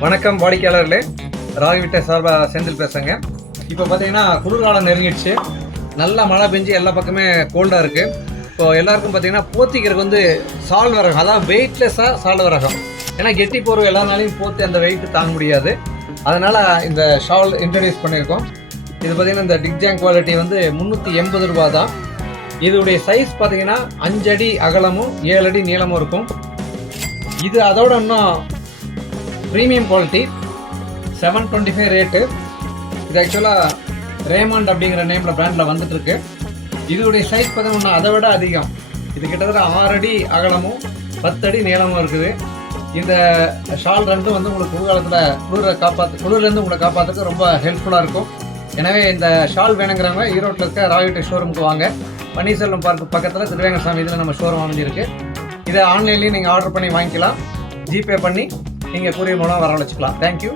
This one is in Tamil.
வணக்கம் வாடிக்கையாளர்களே, ராகிவிட்ட சார்பாக செந்தில் பேசுங்க. இப்போ பார்த்தீங்கன்னா குளிர்காலம் நெருங்கிடுச்சு. நல்லா மழை பெஞ்சு எல்லா பக்கமே கோல்டாக இருக்குது. இப்போ எல்லாருக்கும் பார்த்தீங்கன்னா போத்திக்கிறதுக்கு வந்து சால்வ் ரகம், அதாவது வெயிட்லெஸ்ஸாக சால்வ் ரகம். ஏன்னா கெட்டி போர்வை எல்லாருனாலையும் போத்தி அந்த வெயிட் தாங்க முடியாது. அதனால் இந்த ஷால் இன்ட்ரடியூஸ் பண்ணியிருக்கோம். இது பார்த்தீங்கன்னா இந்த டிக்ஜாங் குவாலிட்டி வந்து 380 ரூபா தான். இதோடைய சைஸ் பார்த்தீங்கன்னா 5 அடி அகலமும் 7 அடி நீளமும் இருக்கும். இது அதோட இன்னும் ப்ரீமியம் குவாலிட்டி 725 ரேட்டு. இது ஆக்சுவலாக ரேமண்ட் அப்படிங்கிற நேமில் பிராண்டில் வந்துட்டுருக்கு. இதோடைய சைஸ் பார்த்தீங்கன்னா அதை விட அதிகம். இது கிட்டத்தட்ட 6 அடி அகலமும் 10 அடி நீளமும் இருக்குது. இந்த ஷால் ரெண்டும் வந்து உங்களுக்கு குளிர்காலத்தில் குளிர்லேருந்து உங்களை காப்பாற்றுறதுக்கு ரொம்ப ஹெல்ப்ஃபுல்லாக இருக்கும். எனவே இந்த ஷால் வேணுங்கிறவங்க ஈரோட்டில் இருக்க ராகிவிட்ட ஷோரூமுக்கு வாங்க. பன்னீர்செல்வம் பார்க்கு பக்கத்தில் திருவேங்கசாமி இதில் நம்ம ஷோரூம் அமைஞ்சிருக்கு. இதை ஆன்லைன்லேயும் நீங்கள் ஆர்டர் பண்ணி வாங்கிக்கலாம். ஜிபே பண்ணி நீங்கள் கூரியர் மூலம் வரவழைச்சிக்கலாம். தேங்க்யூ.